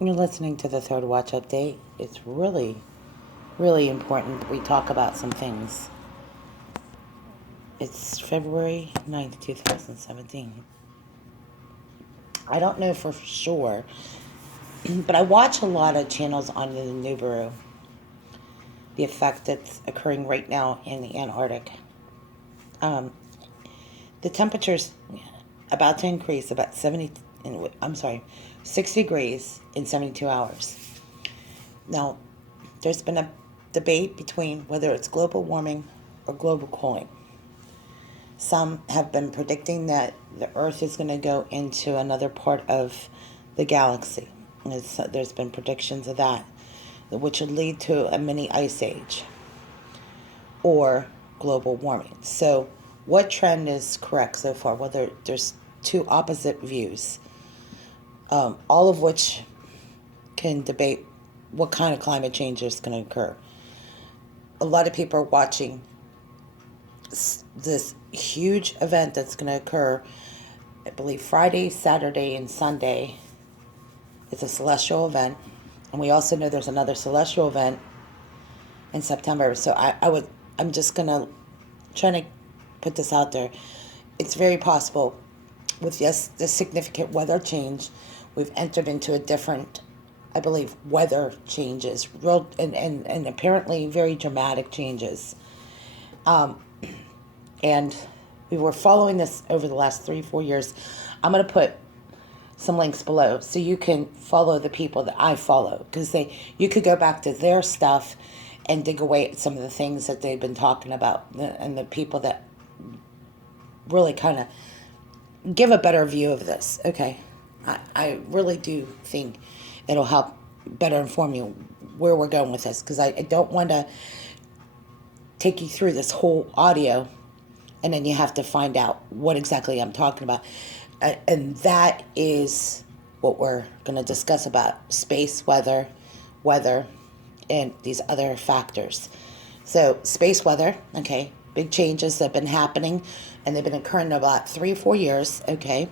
You're listening to the Third Watch Update. It's really, really important we talk about some things. It's February 9th, 2017. I don't know for sure, but I watch a lot of channels on the Nubaru, the effect that's occurring right now in the Antarctic. Um, the temperature's about to increase about 6 degrees in 72 hours. Now, there's been a debate between whether it's global warming or global cooling. Some have been predicting that the Earth is going to go into another part of the galaxy. There's been predictions of that, which would lead to a mini ice age or global warming. So, what trend is correct so far? Whether there's two opposite views, all of which can debate what kind of climate change is going to occur. A lot of people are watching this huge event that's going to occur, I believe, Friday, Saturday, and Sunday. It's a celestial event. And we also know there's another celestial event in September. So I'm just going to try to put this out there. It's very possible with the significant weather change, we've entered into a different, I believe, weather changes, real and apparently very dramatic changes. And we were following this over the last 3-4 years. I'm going to put some links below so you can follow the people that I follow, because you could go back to their stuff and dig away at some of the things that they've been talking about, and the people that really kind of give a better view of this. Okay, I really do think it'll help better inform you where we're going with this, because I don't want to take you through this whole audio and then you have to find out what exactly I'm talking about. And that is what we're going to discuss about space, weather, and these other factors. So, space weather, okay, big changes that have been happening, and they've been occurring in about 3 or 4 years, okay.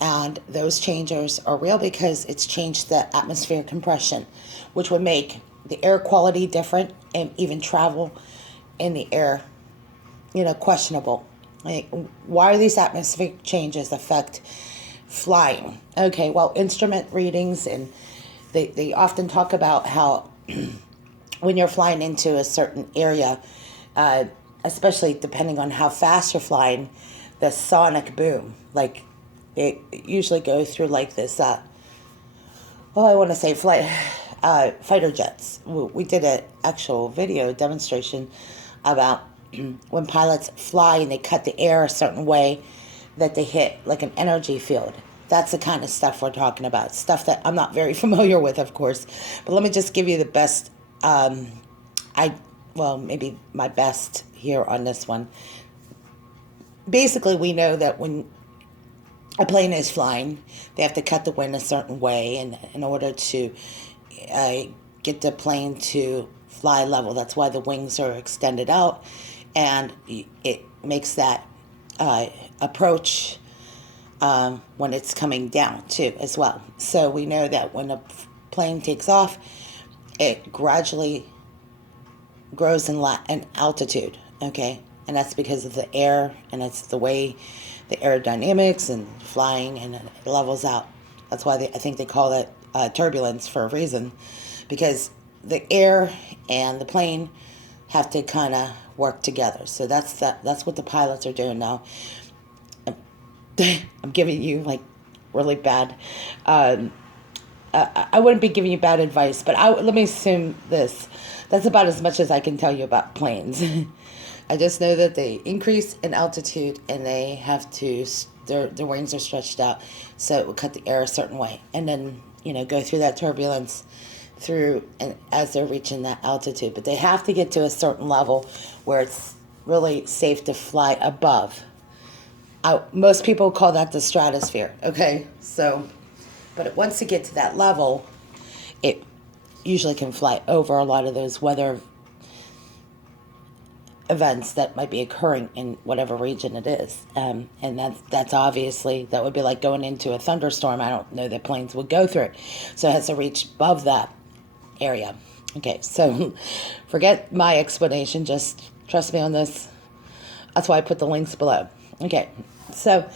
And those changes are real because it's changed the atmospheric compression, which would make the air quality different and even travel in the air, questionable. Like, why are these atmospheric changes affect flying? Okay, well, instrument readings, and they often talk about how when you're flying into a certain area, especially depending on how fast you're flying, the sonic boom, like it usually goes through like this, I want to say fighter jets. We did an actual video demonstration about when pilots fly and they cut the air a certain way that they hit like an energy field. That's the kind of stuff we're talking about. Stuff that I'm not very familiar with, of course. But let me just give you the best, maybe my best here on this one. Basically, we know that when a plane is flying, they have to cut the wind a certain way in order to get the plane to fly level. That's why the wings are extended out, and it makes that approach when it's coming down too as well. So we know that when a plane takes off, it gradually grows in altitude, okay? And that's because of the air, and it's the way the aerodynamics and flying, and it levels out. That's why I think they call it turbulence for a reason, because the air and the plane have to kind of work together. So that's what the pilots are doing now. I'm giving you like really bad. I wouldn't be giving you bad advice, but let me assume this. That's about as much as I can tell you about planes. I just know that they increase in altitude and they have to, their wings are stretched out, so it will cut the air a certain way, and then go through that turbulence through and as they're reaching that altitude. But they have to get to a certain level where it's really safe to fly above. Most people call that the stratosphere. Okay, so, but once you get to that level, it usually can fly over a lot of those weather events that might be occurring in whatever region it is. And that's obviously, that would be like going into a thunderstorm. I don't know that planes would go through it. So it has to reach above that area. Okay, so forget my explanation. Just trust me on this. That's why I put the links below. Okay, so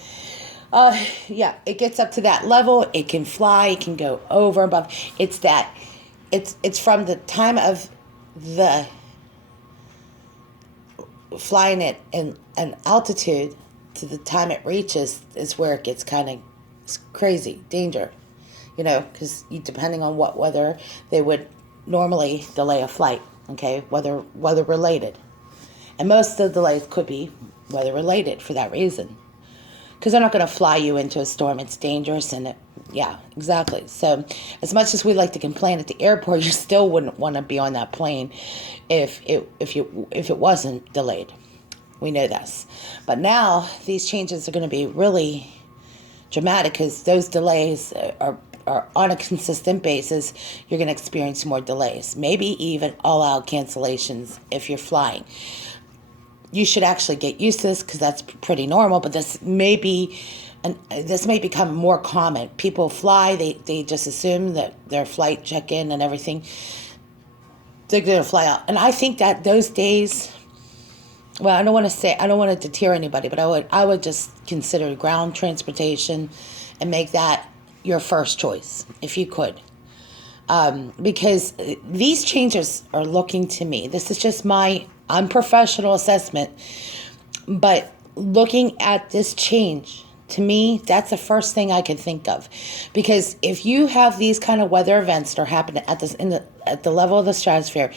yeah, it gets up to that level. It can fly. It can go over and above. It's from the time of the flying it in an altitude to the time it reaches is where it gets kind of crazy, danger, because depending on what weather, they would normally delay a flight, okay, weather related. And most of the delays could be weather related for that reason. Because they're not going to fly you into a storm. It's dangerous, and yeah, exactly. So as much as we like to complain at the airport, you still wouldn't want to be on that plane if it wasn't delayed. We know this. But now these changes are going to be really dramatic because those delays are on a consistent basis. You're going to experience more delays, maybe even all-out cancellations if you're flying. You should actually get used to this because that's pretty normal, but this may become more common. People fly, they just assume that their flight check-in and everything, they're going to fly out. And I think that those days, well, I don't want to deter anybody, but I would just consider ground transportation and make that your first choice if you could. Because these changes are looking to me, this is just my unprofessional assessment, but looking at this change, to me, that's the first thing I can think of. Because if you have these kind of weather events that are happening at the level of the stratosphere,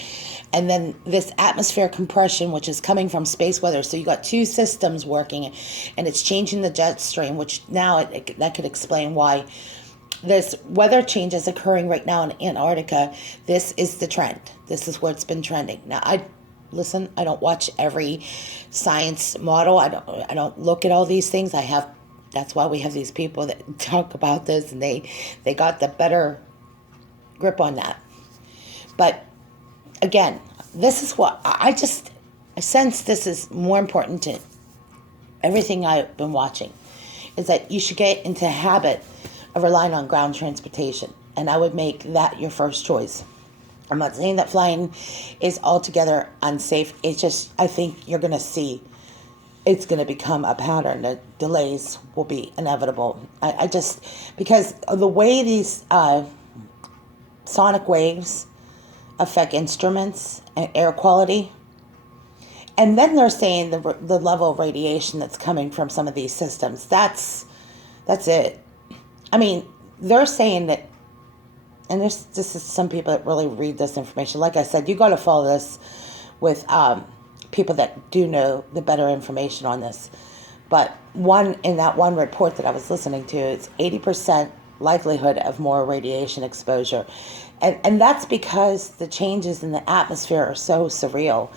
and then this atmospheric compression, which is coming from space weather, so you got two systems working, and it's changing the jet stream, which now that could explain why this weather change is occurring right now in Antarctica. This is the trend. This is where it's been trending. Now, I don't watch every science model. I don't look at all these things. That's why we have these people that talk about this, and they got the better grip on that. But again, this is what I sense this is more important to everything I've been watching, is that you should get into a habit of relying on ground transportation. And I would make that your first choice. I'm not saying that flying is altogether unsafe. It's just, I think you're going to see it's going to become a pattern. The delays will be inevitable. Because of the way these sonic waves affect instruments and air quality. And then they're saying the level of radiation that's coming from some of these systems. That's it. I mean, they're saying that, and this is some people that really read this information. Like I said, you got to follow this with people that do know the better information on this. But in that one report that I was listening to, it's 80% likelihood of more radiation exposure. And that's because the changes in the atmosphere are so surreal.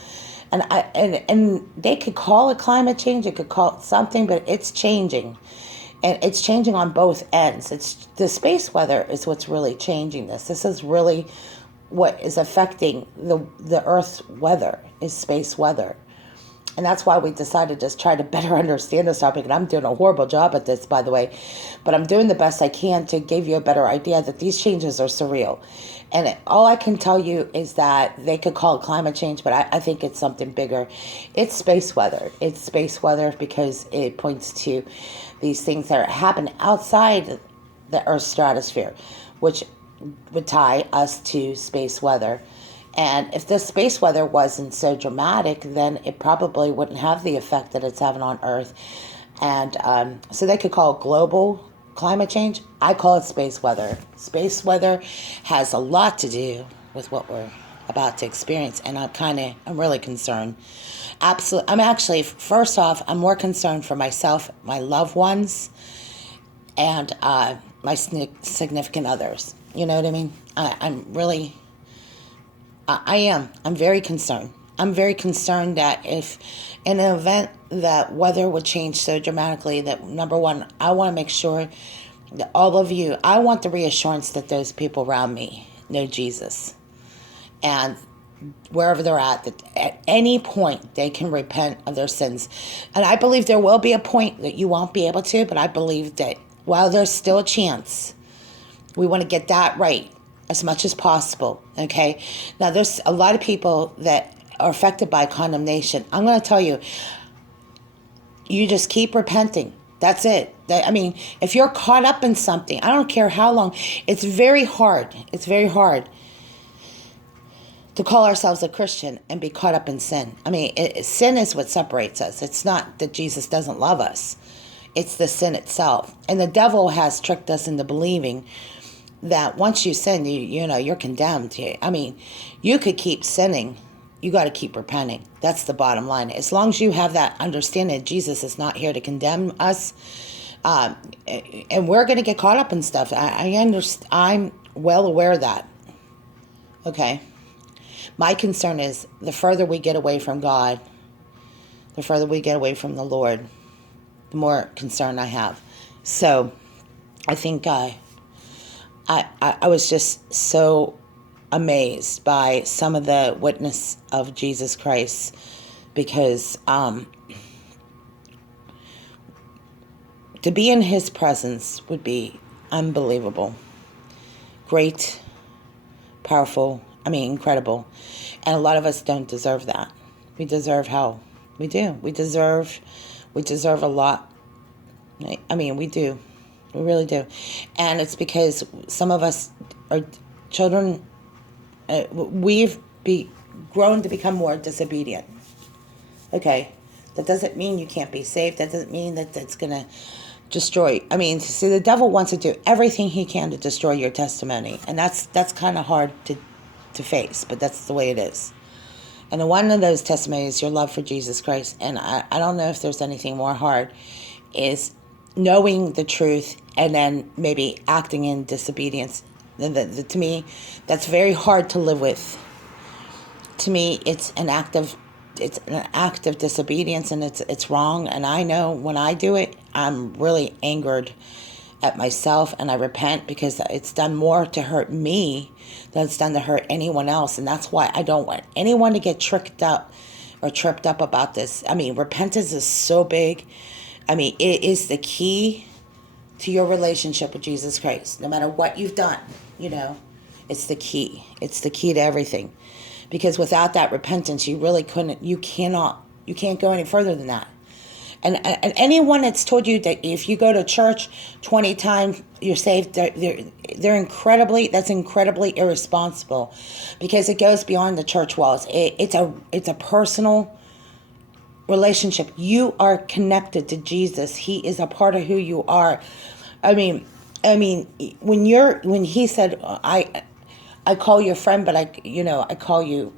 And they could call it climate change, it could call it something, but it's changing. And it's changing on both ends. It's the space weather is what's really changing this. This is really what is affecting the Earth's weather, is space weather. And that's why we decided to try to better understand this topic. And I'm doing a horrible job at this, by the way. But I'm doing the best I can to give you a better idea that these changes are surreal. And all I can tell you is that they could call it climate change, but I think it's something bigger. It's space weather. It's space weather because it points to these things that happen outside the Earth's stratosphere, which would tie us to space weather. And if this space weather wasn't so dramatic, then it probably wouldn't have the effect that it's having on Earth. And so they could call it global climate change. I call it space weather. Space weather has a lot to do with what we're about to experience, and I'm really concerned. Absolutely, I'm actually, first off, I'm more concerned for myself, my loved ones, and my significant others. You know what I mean? I'm very concerned. I'm very concerned that if in an event that weather would change so dramatically, that number one, I want to make sure that all of you, I want the reassurance that those people around me know Jesus. And wherever they're at, that at any point they can repent of their sins. And I believe there will be a point that you won't be able to, but I believe that while there's still a chance, we want to get that right as much as possible, okay? Now, there's a lot of people that are affected by condemnation. I'm going to tell you, you just keep repenting. That's it. I mean, if you're caught up in something, I don't care how long, it's very hard. It's very hard to call ourselves a Christian and be caught up in sin. I mean, sin is what separates us. It's not that Jesus doesn't love us. It's the sin itself. And the devil has tricked us into believing that once you sin, you're condemned. I mean, you could keep sinning. You got to keep repenting. That's the bottom line. As long as you have that understanding, Jesus is not here to condemn us. And we're going to get caught up in stuff. I understand. I'm well aware of that. Okay. My concern is the further we get away from God, the further we get away from the Lord, the more concern I have. So I think I was just so amazed by some of the witness of Jesus Christ, because to be in his presence would be unbelievable. Great, powerful, incredible. And a lot of us don't deserve that. We deserve hell. We do. We deserve a lot. We do. We really do. And it's because some of us are children, we've grown to become more disobedient. Okay? That doesn't mean you can't be saved. That doesn't mean that that's going to destroy. See, the devil wants to do everything he can to destroy your testimony. And that's kind of hard to face, but that's the way it is. And one of those testimonies, your love for Jesus Christ, and I don't know if there's anything more hard, is knowing the truth and then maybe acting in disobedience. To me, that's very hard to live with. To me, it's an act of disobedience, and it's wrong. And I know when I do it, I'm really angered at myself, and I repent, because it's done more to hurt me than it's done to hurt anyone else. And that's why I don't want anyone to get tricked up or tripped up about this. Repentance is so big. It is the key to your relationship with Jesus Christ. No matter what you've done, it's the key. It's the key to everything. Because without that repentance, you really you can't go any further than that. And anyone that's told you that if you go to church 20 times you're saved, they're incredibly irresponsible, because it goes beyond the church walls. It's a personal relationship. You are connected to Jesus. He is a part of who you are. When he said, I call you a friend, but I call you,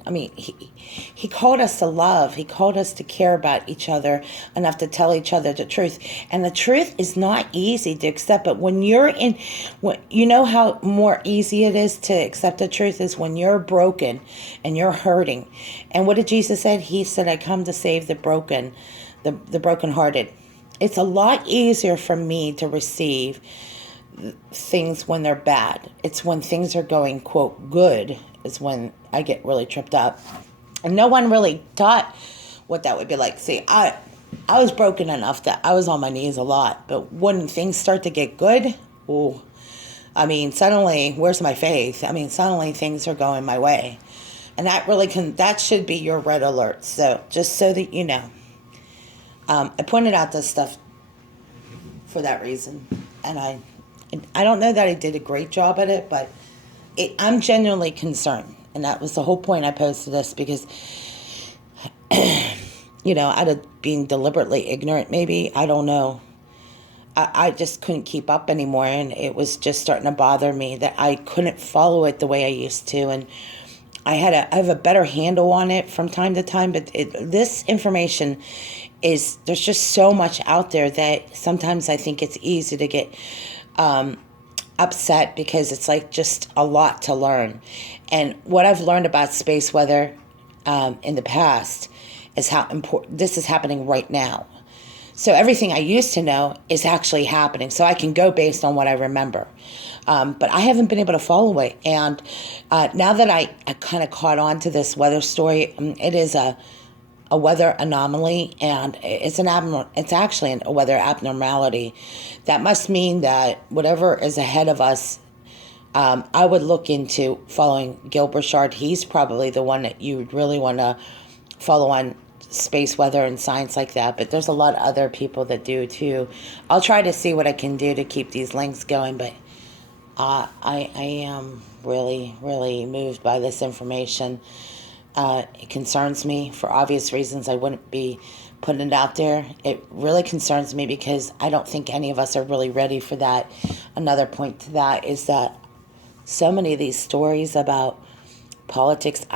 he called us to love. He called us to care about each other enough to tell each other the truth. And the truth is not easy to accept, but you know how more easy it is to accept the truth is when you're broken and you're hurting. And what did Jesus say? He said, I come to save the broken, the brokenhearted. It's a lot easier for me to receive things when they're bad. It's when things are going, quote, good, is when I get really tripped up. And no one really taught what that would be like. See, I was broken enough that I was on my knees a lot, but when things start to get good, suddenly, where's my faith? Suddenly things are going my way. And that should be your red alert. So, just so that you know. I pointed out this stuff for that reason. And I don't know that I did a great job at it, but I'm genuinely concerned. And that was the whole point I posted this, because, out of being deliberately ignorant, maybe, I don't know. I just couldn't keep up anymore, and it was just starting to bother me that I couldn't follow it the way I used to. And I have a better handle on it from time to time, but this information there's just so much out there that sometimes I think it's easy to get upset, because it's like just a lot to learn. And what I've learned about space weather in the past is how important this is happening right now. So everything I used to know is actually happening. So I can go based on what I remember. But I haven't been able to follow it. And now that I kind of caught on to this weather story, it is a weather anomaly, and it's actually a weather abnormality. That must mean that whatever is ahead of us, I would look into following Gil Burchard. He's probably the one that you would really want to follow on space weather and science like that, but there's a lot of other people that do too. I'll try to see what I can do to keep these links going, but I am really, really moved by this information. It concerns me for obvious reasons. I wouldn't be putting it out there. It really concerns me because I don't think any of us are really ready for that. Another point to that is that so many of these stories about politics,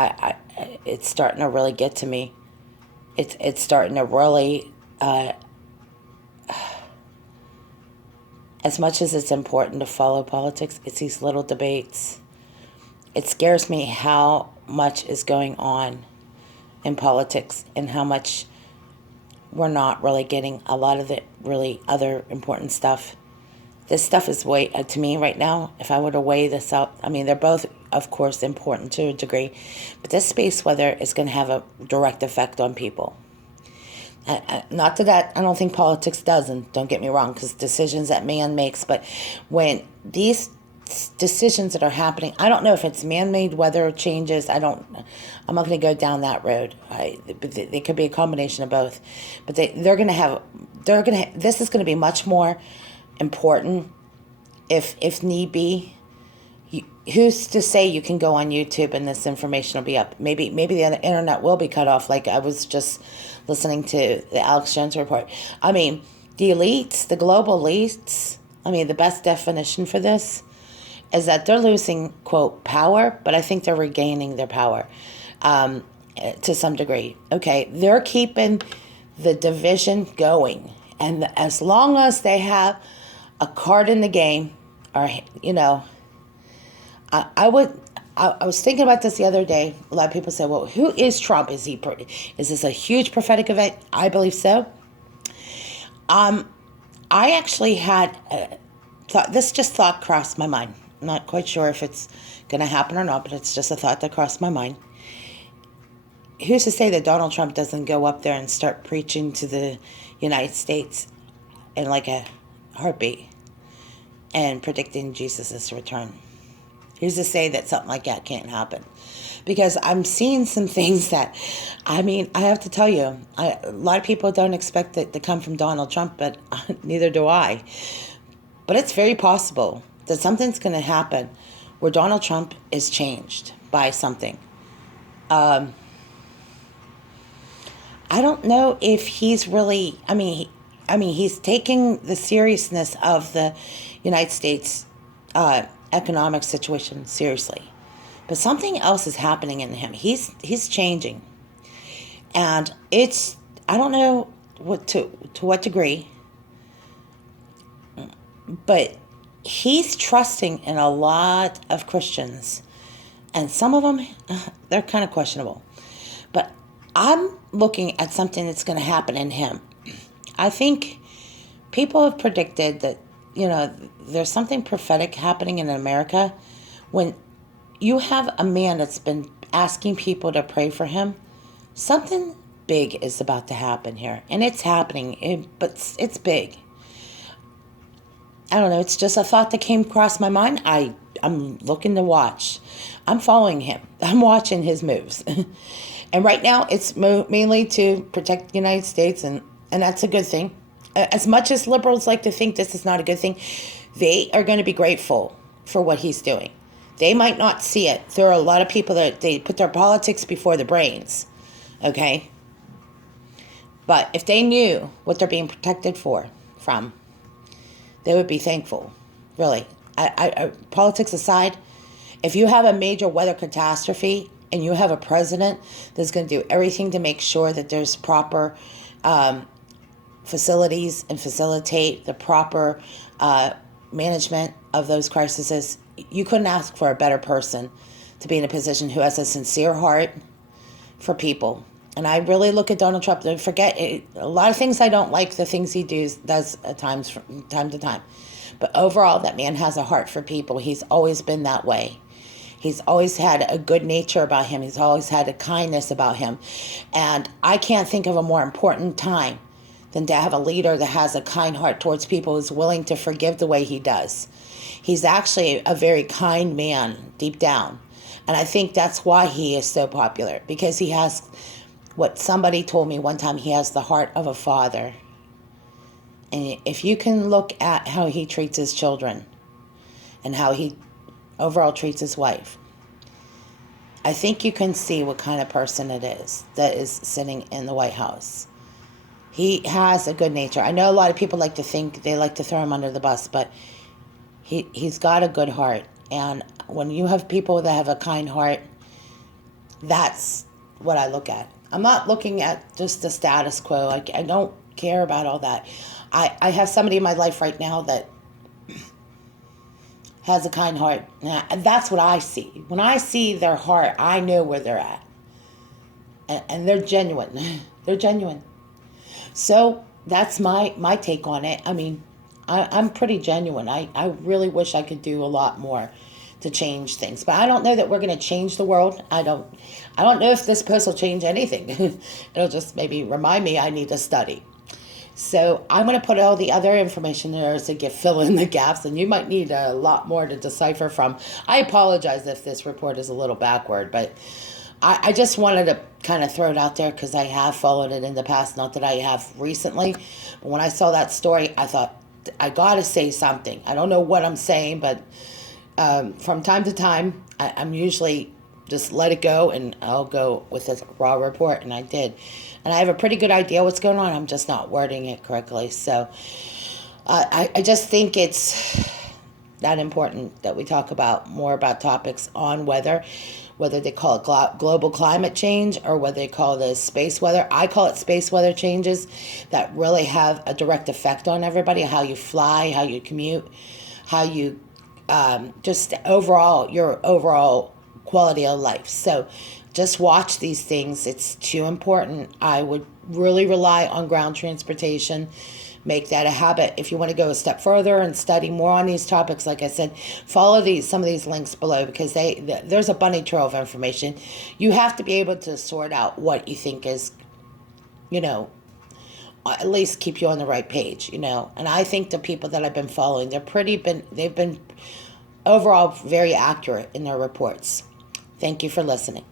it's starting to really get to me. It's starting to really, as much as it's important to follow politics, it's these little debates. It scares me how much is going on in politics and how much we're not really getting a lot of the really other important stuff. This stuff is way, to me right now, if I were to weigh this out, I mean, they're both, of course, important to a degree, but this space weather is going to have a direct effect on people. Not that I don't think politics does, and don't get me wrong, because decisions that man makes, but when these decisions that are happening, I don't know if it's man-made weather changes. I'm not going to go down that road. They could be a combination of both, but this is going to be much more important if need be. Who's to say you can go on YouTube and this information will be up? Maybe the internet will be cut off. Like I was just listening to the Alex Jones report. I mean, the elites, the global elites. I mean, the best definition for this is that they're losing, quote, power, but I think they're regaining their power to some degree. Okay, they're keeping the division going, and as long as they have a card in the game, or I was thinking about this the other day. A lot of people say, well, who is Trump? Is this a huge prophetic event? I believe so. I actually had thought crossed my mind. I'm not quite sure if it's going to happen or not, but it's just a thought that crossed my mind. Who's to say that Donald Trump doesn't go up there and start preaching to the United States in like a heartbeat and predicting Jesus' return? Who's to say that something like that can't happen? Because I'm seeing some things that, I mean, I have to tell you, a lot of people don't expect it to come from Donald Trump, but neither do I. But it's very possible that something's going to happen where Donald Trump is changed by something. I don't know if he's really, I mean, he's taking the seriousness of the United States economic situation seriously, but something else is happening in him. He's changing, and I don't know to what degree, but he's trusting in a lot of Christians, and some of them, they're kind of questionable. But I'm looking at something that's going to happen in him. I think people have predicted that, there's something prophetic happening in America when you have a man that's been asking people to pray for him. Something big is about to happen here, and it's happening, but it's big. I don't know, it's just a thought that came across my mind. I'm looking to watch. I'm following him. I'm watching his moves. And right now, it's mainly to protect the United States, and that's a good thing. As much as liberals like to think this is not a good thing, they are going to be grateful for what he's doing. They might not see it. There are a lot of people that they put their politics before the brains, okay? But if they knew what they're being protected from, they would be thankful, really. Politics aside, if you have a major weather catastrophe and you have a president that's going to do everything to make sure that there's proper facilities and facilitate the proper management of those crises, you couldn't ask for a better person to be in a position who has a sincere heart for people. And I really look at Donald Trump and forget it, a lot of things I don't like, the things he does at times from time to time. But overall, that man has a heart for people. He's always been that way. He's always had a good nature about him. He's always had a kindness about him. And I can't think of a more important time than to have a leader that has a kind heart towards people, who's willing to forgive the way he does. He's actually a very kind man deep down. And I think that's why he is so popular, because he has what somebody told me one time, he has the heart of a father. And if you can look at how he treats his children and how he overall treats his wife, I think you can see what kind of person it is that is sitting in the White House. He has a good nature. I know a lot of people like to think they like to throw him under the bus, but he's got a good heart. And when you have people that have a kind heart, that's what I look at. I'm not looking at just the status quo. I don't care about all that. I have somebody in my life right now that has a kind heart. And that's what I see. When I see their heart, I know where they're at. And they're genuine. They're genuine. So that's my take on it. I mean, I'm pretty genuine. I really wish I could do a lot more to change things. But I don't know that we're going to change the world. I don't know if this post will change anything. It'll just maybe remind me I need to study. So I'm going to put all the other information there to fill in the gaps, and you might need a lot more to decipher from. I apologize if this report is a little backward, but I just wanted to kind of throw it out there because I have followed it in the past, not that I have recently. But when I saw that story, I thought, I got to say something. I don't know what I'm saying, but from time to time, I'm usually just let it go, and I'll go with a raw report, and I did. And I have a pretty good idea what's going on. I'm just not wording it correctly. So I just think it's that important that we talk about more about topics on weather, whether they call it global climate change or whether they call it space weather. I call it space weather changes that really have a direct effect on everybody, how you fly, how you commute, how you just overall, your overall quality of life. So just watch these things. It's too important. I would really rely on ground transportation. Make that a habit. If you want to go a step further and study more on these topics, like I said, follow some of these links below, because there's a bunny trail of information. You have to be able to sort out what you think is, at least keep you on the right page, And I think the people that I've been following, they've been overall very accurate in their reports. Thank you for listening.